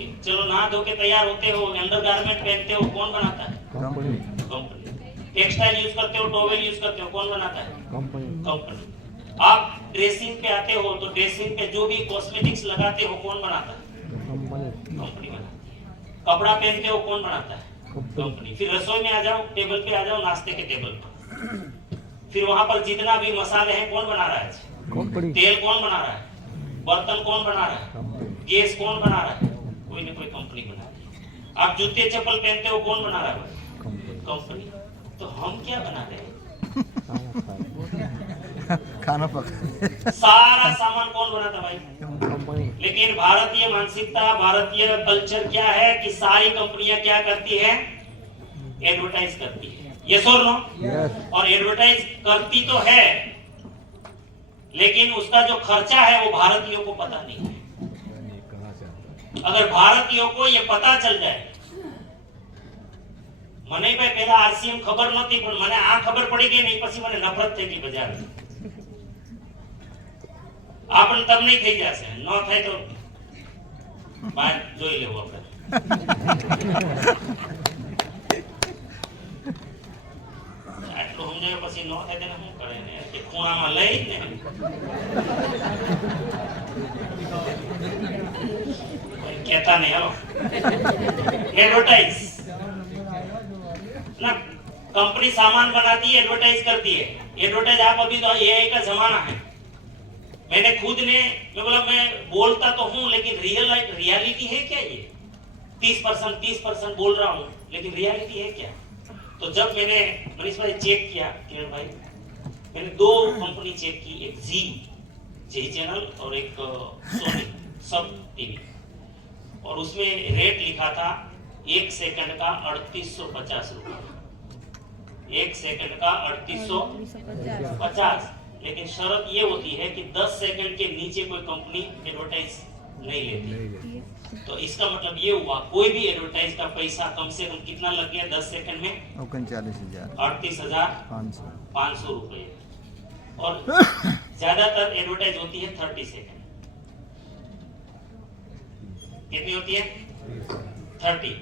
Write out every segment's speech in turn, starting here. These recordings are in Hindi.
ओके, चलो नहा धो के तैयार होते हो, अंडरगारमेंट पहनते हो, कौन बनाता है? कंपनी। कंपनी। टेक्सटाइल यूज करते हो, टॉवेल यूज करते हो, कौन बनाता है? कंपनी। कंपनी। आप ड्रेसिंग पे आते हो तो ड्रेसिंग पे जो भी कॉस्मेटिक्स लगाते हो, कौन बनाता है? कंपनी। कंपनी बनाती है। कपड़ा पहनते हो, कौन बनाता है? कंपनी। फिर रसोई में आ जाओ, टेबल पे आ जाओ, नाश्ते के टेबल पर, फिर वहां पर जितना भी मसाले हैं कौन बना रहा है? कंपनी। तेल कौन बना रहा है? बर्तन कौन बना रहा है? गैस कौन बना रहा है? कोई ना कोई कंपनी बना रही है। आप जूते चप्पल पहनते हो, कौन बना रहा है? कंपनी। तो हम क्या बना रहे हैं? खाना पका। सारा सामान कौन बनाता भाई? कंपनी। लेकिन भारतीय मानसिकता, भारतीय कल्चर क्या है कि सारी कंपनियां क्या करती है? एडवर्टाइज करती है। यस और नो? यस। और एडवर्टाइज करती तो है, लेकिन उसका जो खर्चा है वो भारतीयों को पता नहीं है। अगर भारतीयों को ये पता चल जाए, મને ભાઈ પહેલા આરસીએમ ખબર નહોતી, પણ મને આ ખબર પડી ગઈ નહીં, પછી મને નફરત થઈ ગઈ બજાર. આપણે તમ નહીં થઈ જશે, ન થાય તો બહાર જોઈ લેવું આપણે. આટલું સમજાય પછી ન થાય તેને શું કરે ને કે ખૂણામાં લઈ ને કહેતા નહીં. હાલો એડવર્ટાइज ना, कंपनी सामान बनाती है, एडवर्टाइज करती है. एडवर्टाइज आप अभी तो एआई का जमाना है. मैंने खुद ने मैं बोला मैं बोलता तो हूं, लेकिन रियलिटी है क्या? ये 30% बोल रहा हूं, लेकिन रियलिटी है क्या? तो जब मैंने मनीष भाई चेक किया, किरण भाई, मैंने 2 कंपनी चेक की, एक जी चैनल और एक सोनी सब टीवी, और उसमें रेट लिखा था 1 सेकंड का 3850 रुपए. 1 सेकंड का 3850. लेकिन शर्त ये होती है कि 10 सेकंड के नीचे कोई कंपनी एडवर्टाइज नहीं लेती. तो इसका मतलब ये हुआ कोई भी एडवर्टाइज का पैसा कम से कम कितना लग गया 10 सेकंड में? 39,000 38,500 रुपए. और ज्यादातर एडवर्टाइज होती है 30 सेकंड. कितनी होती है? 30.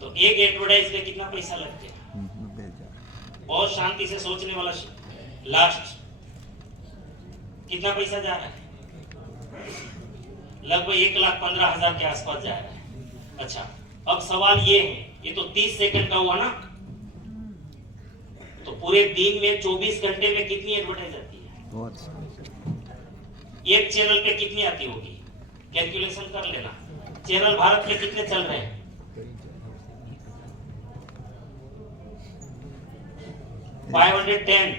तो एक एडवर्टाइज में कितना पैसा लगता है? बहुत शांति से सोचने वाला. लास्ट कितना पैसा जा रहा है? लगभग 1,15,000 के आसपास जा रहा है. अच्छा, अब सवाल ये है, ये तो 30 सेकंड का हुआ ना, तो पूरे दिन में 24 घंटे में कितनी एडवर्टाइज आती है? एक चैनल पे कितनी आती होगी? कैलकुलेशन कर लेना. चैनल भारत में कितने चल रहे हैं? 510.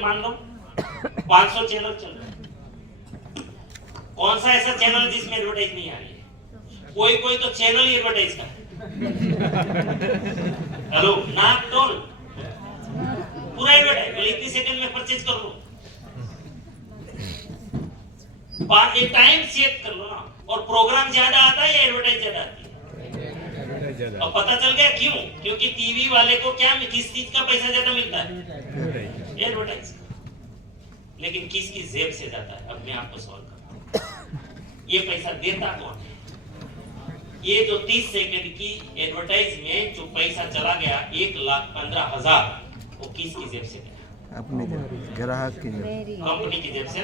मान लो 500 चैनल चल रहे हैं. कौन सा ऐसा चैनल जिसमें एडवर्टाइज नहीं आ रही है? कोई तो चैनल ही एडवर्टाइज का है. हेलो, नाक टोल पूरा एडवर्टाइज. बोले इतनी सेकंड में परचेज कर लो. एक टाइम सेट कर लो ना. और प्रोग्राम ज्यादा आता है या एडवर्टाइज ज्यादा आती है? अब पता चल गया क्यों? क्योंकि टीवी वाले को क्या, किस चीज का पैसा ज्यादा मिलता है? एडवर्टाइज. लेकिन किसकी जेब से जाता है? अब मैं आपको सवाल करता हूं, ये पैसा देता कौन है? ये जो 30 सेकंड की एडवर्टाइज में जो पैसा चला गया 1,15,000, वो किसकी जेब से गया? अपने ग्राहक की जेब. कंपनी की जेब से.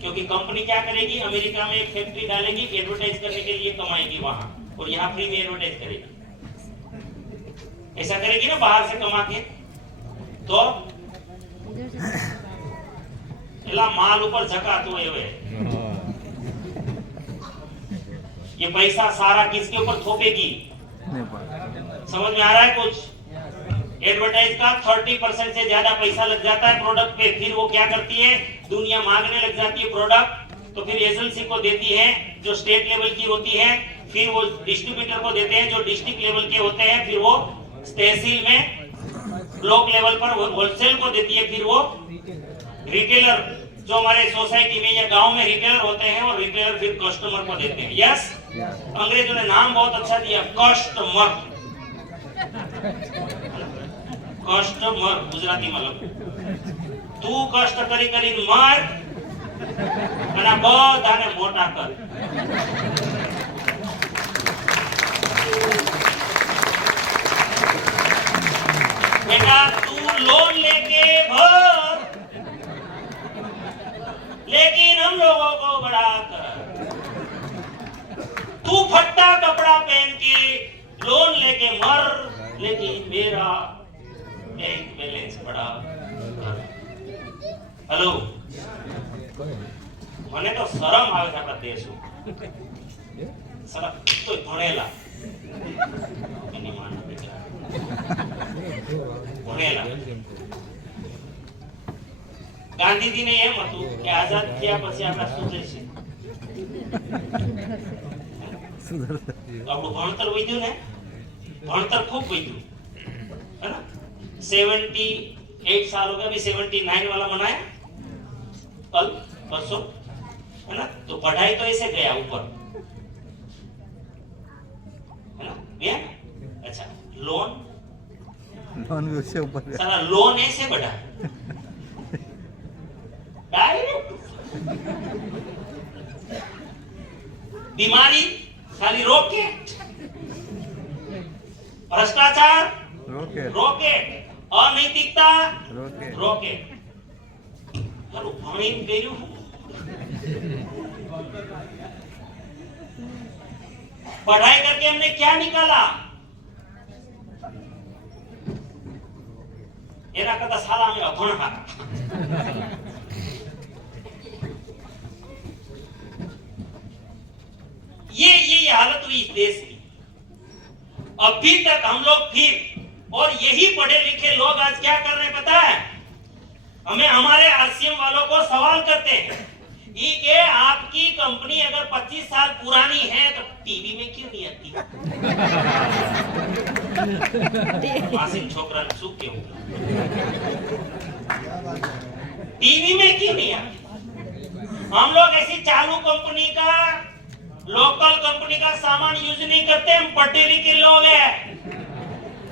क्योंकि कंपनी क्या करेगी? अमेरिका में एक फैक्ट्री डालेगी, एडवर्टाइज करने के लिए कमाएगी वहां, और यहाँ फ्री में एडवर्टाइज करेगी. ऐसा करेगी ना बाहर से कमा के. तो एला माल ऊपर झकातो है. ये पैसा सारा किसके ऊपर थोपेगी? समझ में आ रहा है कुछ? एडवर्टाइज का 30% से ज्यादा पैसा लग जाता है प्रोडक्ट पे. फिर वो क्या करती है? दुनिया मांगने लग जाती है प्रोडक्ट, तो फिर एजेंसी को देती है जो स्टेट लेवल की होती है, फिर वो डिस्ट्रीब्यूटर को देते हैं जो डिस्ट्रिक्ट लेवल के होते हैं, फिर वो तहसील में ब्लॉक लेवल पर होलसेल को देती है, फिर वो रिटेलर जो हमारे सोसाइटी में या गांव में रिटेलर होते हैं, और रिटेलर फिर कस्टमर को देते हैं. यस, अंग्रेजों ने नाम बहुत अच्छा दिया, कस्टमर. કષ્ટ મર ગુજરાતીમાં લખું તું કષ્ટ કરી કરીને મર અને આ બધાને મોટા કર बेटा तू लोन लेके भर लेकिन हम लोगों को बड़ा कर तू फट्टा कपड़ा पहन के लोन लेके मर लेकिन मेरा बैंक बैलेंस बड़ा कर हेलो મને તો શરમ આવે છે આપણા દેશમાં સાલા તો ભણેલા એની માના બેટા ભણેલા ગાંધીજીને એમ હતું કે આઝાદ થયા પછી આપણા શું થશે આપણું ભણતર વધ્યું ને ભણતર ખૂબ વધ્યું है ना 78 साल हो गया अभी 79 वाला मनाया कल परसों है ना तो पढ़ाई तो ऐसे गया ऊपर है ना गया अच्छा लोन भी उससे ऊपर गया। सारा लोन ऐसे बढ़ा डायरेक्ट बीमारी खाली रॉकेट भ्रष्टाचार रॉकेट रॉकेट अनैतिकता रॉकेट रॉकेट हेलो भણીને કર્યું पढ़ाई करके हमने क्या निकाला एना करता साला में अभण ये हालत हुई इस देश की अभी तक हम लोग फिर और यही पढ़े लिखे लोग आज क्या कर रहे हैं पता है हमें हमारे आरसीएम वालों को सवाल करते हैं कि आपकी कंपनी अगर 25 साल पुरानी है तो टीवी में क्यों नहीं आती मासिक छोकरा सुख क्यों टीवी में क्यों नहीं आती हम लोग ऐसी चालू कंपनी का लोकल कंपनी का सामान यूज नहीं करते हम पढ़े लिखे लोग हैं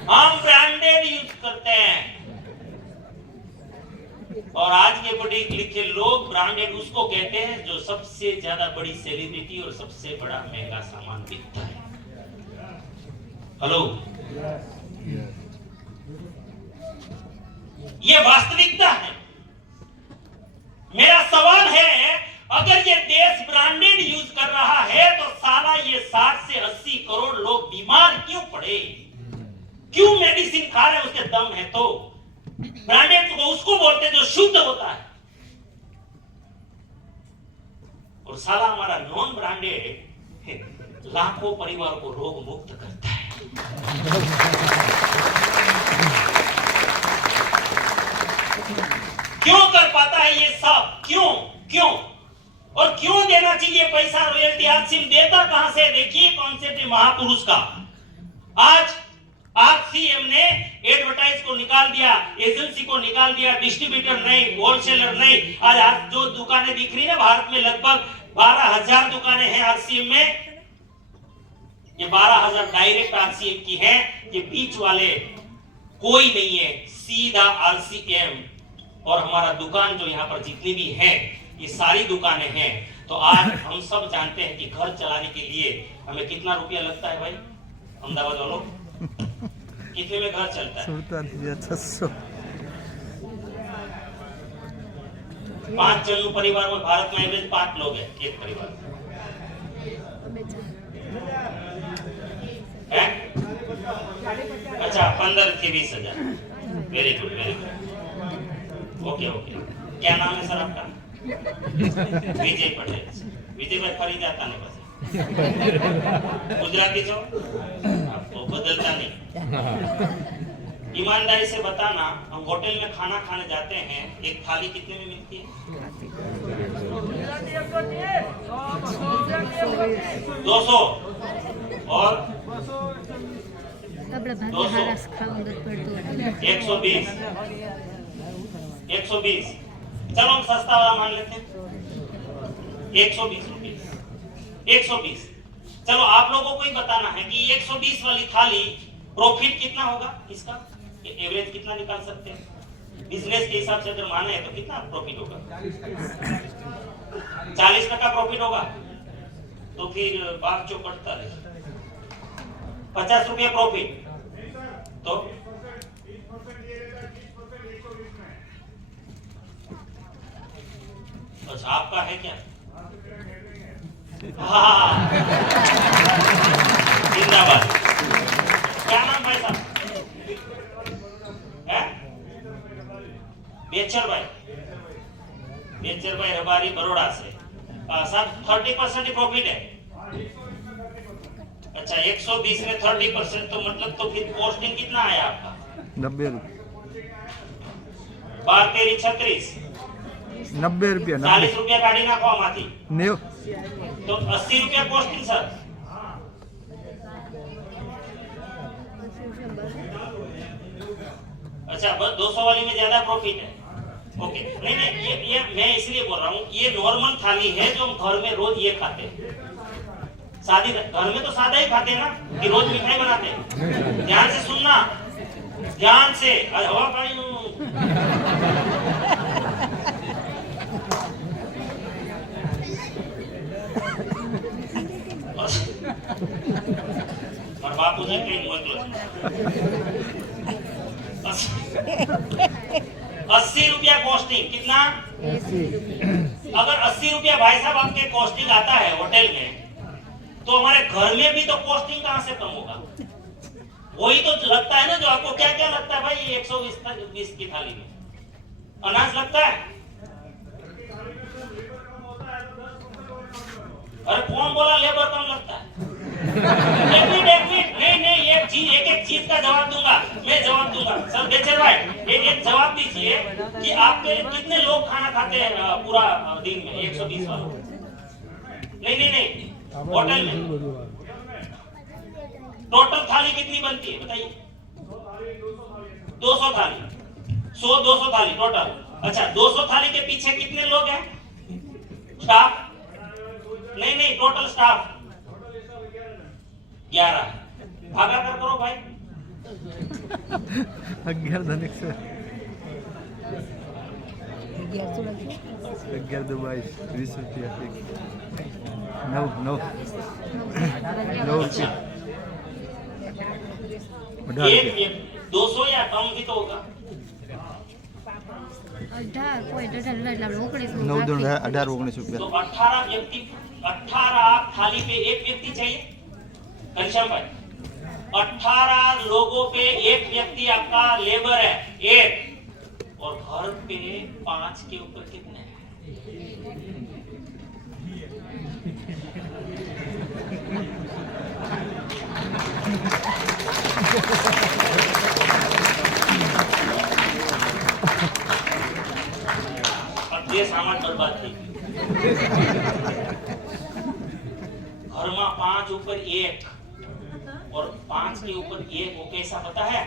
हम ब्रांडेड यूज करते हैं और आज के पढ़े लिखे लोग ब्रांडेड उसको कहते हैं जो सबसे ज्यादा बड़ी सेलिब्रिटी और सबसे बड़ा महंगा सामान बिकता है हेलो ये वास्तविकता है मेरा सवाल है अगर ये देश ब्रांडेड यूज कर रहा है तो साला ये 60 से 80 करोड़ लोग बीमार क्यों पड़े क्यों मेडिसिन खा रहे उसके दम है तो ब्रांडेड को उसको बोलते हैं जो शुद्ध होता है और साला हमारा नॉन ब्रांडेड लाखों परिवार को रोग मुक्त करता है क्यों कर पाता है ये सब क्यों क्यों और क्यों देना चाहिए पैसा रॉयल्टी आरसीएम देता कहां से देखिए कॉन्सेप्ट महापुरुष का आज आरसीएम ने एडवर्टाइज को निकाल दिया एजेंसी को निकाल दिया डिस्ट्रीब्यूटर नहीं होलसेलर नहीं आज जो दुकानें दिख रही है भारत में लगभग 12,000 दुकानें हैं आरसीएम में ये 12,000 डायरेक्ट आरसीएम की हैं ये बीच वाले कोई नहीं है सीधा आरसीएम और हमारा दुकान जो यहाँ पर जितनी भी है ये सारी दुकानें हैं तो आज हम सब जानते हैं कि घर चलाने के लिए हमें कितना रुपया लगता है भाई अहमदाबाद वालों कितने में घर चलता है 600 5 जन परिवार में भारत में एवरेज 5 लोग हैं एक परिवार है अच्छा 15 से 20,000 वेरी गुड ओके ओके क्या नाम है सर आपका विजय पटेल विजय भाई फरी जाता नहीं बस गुजराती जो आपको बदलता नहीं ईमानदारी से बताना हम होटल में खाना खाने जाते हैं एक थाली कितने में मिलती है 200 और 120 चलो हम सस्ता वाला मान लेते हैं 120 रुपये 120 चलो आप लोगों को ही बताना है कि 120 वाली थाली प्रॉफिट कितना होगा इसका एवरेज कितना निकाल सकते हैं? बिजनेस के हिसाब से अगर माने तो कितना प्रॉफिट होगा? 40% प्रॉफिट होगा, तो फिर बाप जो बढ़ता रहे 50 रुपया प्रॉफिट, तो अच्छा आपका है क्या? हाँ जिंदाबाद। क्या नाम भाई साहब? बेचर भाई रबारी बड़ोड़ा से। साहब 30% ही प्रॉफिट है। अच्छा 120 में 30% तो मतलब तो फिर कॉस्टिंग कितना आया आपका? 90 रुपये। 12 तेरी 36 90 रुपया। 40 रुपया काढ़ी नाखो आमाथी, 90 तो 80 रुपया कॉस्टिंग सर। अच्छा बस 200 वाली में ज्यादा प्रॉफिट है। ओके नहीं नहीं ये मैं इसलिए बोल रहा हूँ, ये नॉर्मल थाली है जो हम घर में रोज ये खाते हैं। शादी घर में तो सादा ही खाते हैं ना, कि रोज मिठाई बनाते हैं। ध्यान से सुनना, ध्यान से। हवा भाई और बापू जी कहीं मोकलो 80 रुपया कॉस्टिंग। कितना? 80। अगर 80 रुपया भाई साहब आपके कॉस्टिंग आता है होटल में, तो हमारे घर में भी तो कॉस्टिंग कहां से कम होगा? वही तो लगता है ना जो आपको। क्या क्या लगता है भाई 120 की थाली में? अनाज लगता है। अरे कौन बोला लेबर कम लगता है? एक मिनट नहीं एक चीज का जवाब दूंगा, मैं जवाब दूंगा। सर बेचर भाई एक जवाब दीजिए कि आपके कितने लोग खाना खाते हैं पूरा दिन में? 120 वालों। नहीं होटल में टोटल थाली कितनी बनती है बताइए? 200 थाली, 100-200 थाली टोटल। अच्छा 200 थाली के पीछे कितने लोग हैं? स्टाफ? नहीं टोटल स्टाफ 11। भागा कर करो भाई। 11 धनिक से 11 दो 20 रुपया। 9 रुपया। 200 या कम भी तो होगा। 18-19 रुपया। तो 18 थाली पे एक व्यक्ति चाहिए। घनश्याम भाई 18 लोगों पे एक व्यक्ति आपका लेबर है, एक। और घर पे 5 के ऊपर कितने हैं? ये सामान बर्बाद थी। घर में 5 ऊपर 1 और 5 के ऊपर 1 वो कैसा पता है?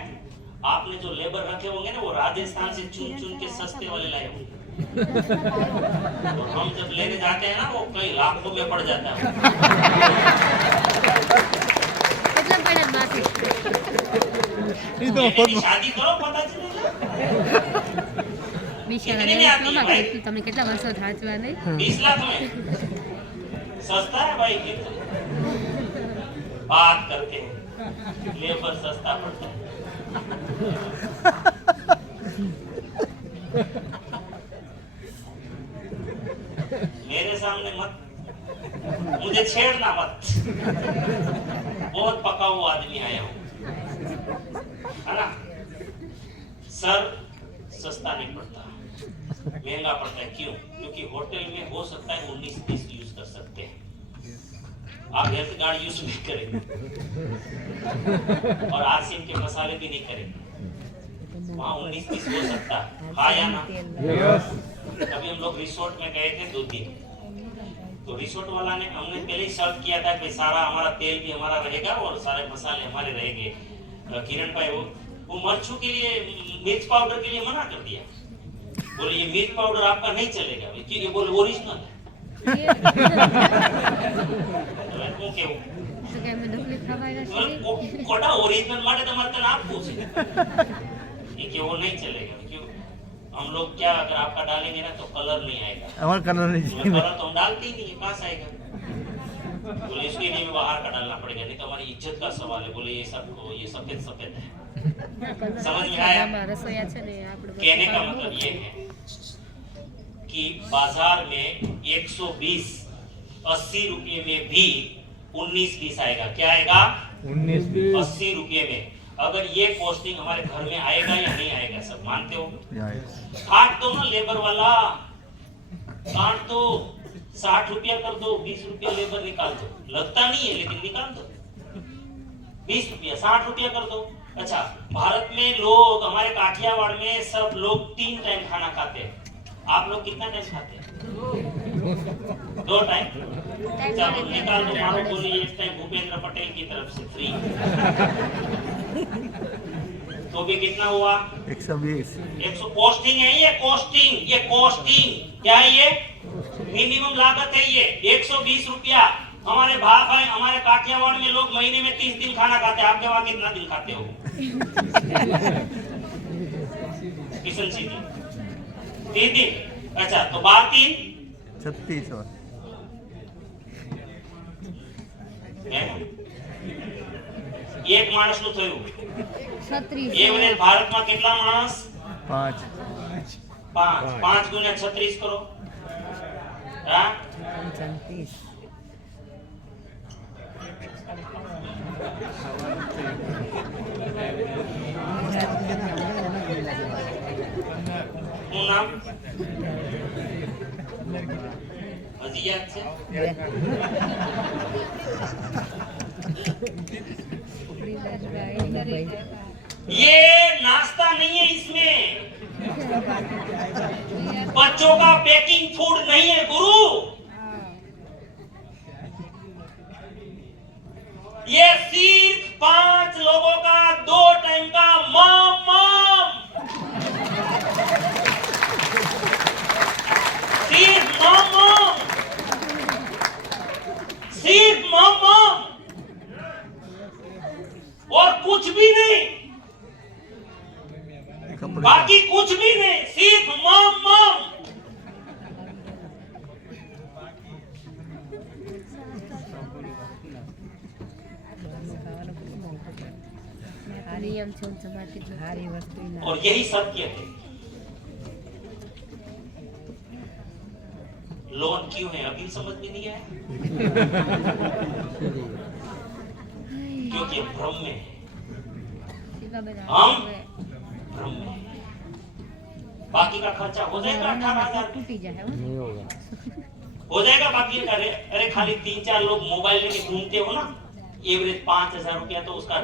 आपने जो लेबर रखे होंगे ना, वो राजस्थान से चुन के सस्ते वाले लाए होंगे। और हम जब लेने जाते हैं ना, वो कई लाखों में पड़ जाता है। शादी करो पता चलेगा। તમને કેટલા વર્ષો થાચવા નહીં? 20 लाख में सस्ता है भाई। बात करते हैं लेबर सस्ता पड़ता है। मेरे सामने मत, मुझे छेड़ना मत। बहुत पका हुआ आदमी आया हूं, है ना? सर सस्ता नहीं पड़ता, महंगा पड़ता है। क्यों? क्योंकि होटल में हो सकता है 19-20 यूज कर सकते हैं, आप हेल्थ कार्ड यूज नहीं करेंगे और आरसीएम के मसाले भी नहीं करेंगे। वहाँ 19-20 हो सकता है। हाँ या ना? अभी हम लोग रिसोर्ट में गए थे 2 दिन, तो रिसोर्ट वाला ने हमने पहले ही शर्त किया था कि सारा हमारा तेल भी हमारा रहेगा और सारे मसाले हमारे रहेंगे। किरण भाई वो मर्चू के लिए मिर्च पाउडर के लिए मना कर दिया। बोले ये मिर्च पाउडर आपका नहीं चलेगा, ये बोले ओरिजिनल है। कोटा ओरिजिनल माटे તમારે તને આપવું છે कि वो नहीं चलेगा। क्यों? हम लोग क्या अगर आपका डालेंगे ना तो कलर नहीं आएगा। हमारा कलर नहीं कलर तो हम डालते ही नहीं है, कहाँ से आएगा? बोले इसके लिए बाहर का डालना पड़ेगा, नहीं तो हमारी इज्जत का सवाल है। बोले ये सफेद सफेद है। समझ में आया? कहने का मतलब ये है कि बाजार में 120 80 रुपये में भी 19-20 आएगा। क्या आएगा? 80 रुपये में। अगर ये पोस्टिंग हमारे घर में आएगा या नहीं आएगा, सब मानते हो? काट दो ना लेबर वाला, काट दो, 60 रुपया कर दो, 20 रुपया लेबर निकाल दो। लगता नहीं है लेकिन निकाल दो। 20 रुपया 60 रुपया कर दो। अच्छा, भारत में लोग, हमारे काठियावाड़ में सब लोग 3 टाइम खाना खाते हैं। आप लोग कितना टाइम खाते हैं? 2 टाइम। चलो निकाल दो, मारो बोली एक टाइम भूपेंद्र पटेल की तरफ से फ्री। तो भी कितना हुआ? 120। 100 कॉस्टिंग है ये, कॉस्टिंग। ये कॉस्टिंग क्या है? ये मिनिमम लागत है ये 120 रुपया। हमारे भाई हमारे काठियावाड़ में लोग महीने में 30 दिन खाना खाते हैं। आपके वहां कितना दिन खाते हो? किशन सिंह 3 दिन। अच्छा, तो 12 3 36 એક માણસ નું થયું એવરેજ ભારતમાં કેટલા માણસ? 5 5 ગુણ્યા 36 કરો। હા, શું નામ? હજી યાદ છે? ये नाश्ता नहीं है, इसमें बच्चों का पैकिंग फूड नहीं है गुरु। ये सिर्फ 5 लोगों का 2 टाइम का मम सिर्फ मम और कुछ भी नहीं, बाकी कुछ भी नहीं, सिर्फ मम। और यही सत्य है। लोन क्यों है अभी समझ में नहीं आया? क्योंकि भ्रम में है, हम भ्रम में है। बाकी का खर्चा हो जाएगा 18,000 हो जाएगा बाकी का। अरे खाली 3-4 लोग मोबाइल लेके घूमते हो ना, एवरेज 5,000 रुपया तो उसका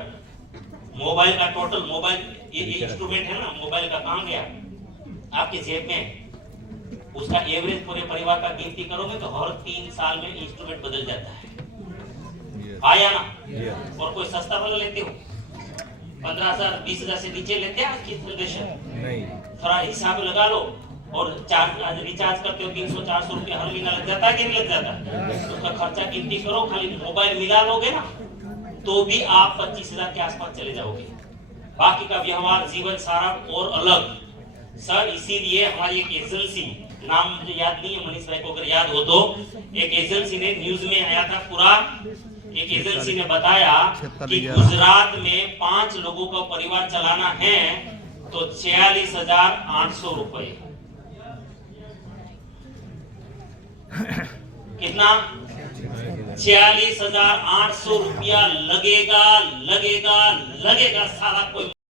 मोबाइल का टोटल। मोबाइल ये इंस्ट्रूमेंट है ना, मोबाइल का कहाँ गया? आपके जेब में। उसका एवरेज पूरे परिवार का गिनती करोगे तो हर 3 साल में इंस्ट्रूमेंट बदल जाता है। आया ना? और कोई सस्ता वाला लेते हो? 15,000 20,000 से नीचे लेते हैं आज की जनरेशन? नहीं। थोड़ा हिसाब लगा लो। और रिचार्ज करते हो 300-400 रुपया हर महीना लग जाता है कि नहीं लग जाता? उसका खर्चा गिनती करो, खाली मोबाइल मिला लोगे ना तो भी आप 25,000 के आसपास चले जाओगे। बाकी का व्यवहार, जीवन सारा और अलग। सर इसीलिए हमारी एक एजेंसी, नाम मुझे याद नहीं है, मनीष भाई को अगर याद हो तो, एक एजेंसी ने न्यूज में आया था पूरा, एक एजेंसी ने बताया कि गुजरात में 5 लोगों का परिवार चलाना है तो 46,800 रुपए। कितना? 46,800 रुपया लगेगा। सारा कोई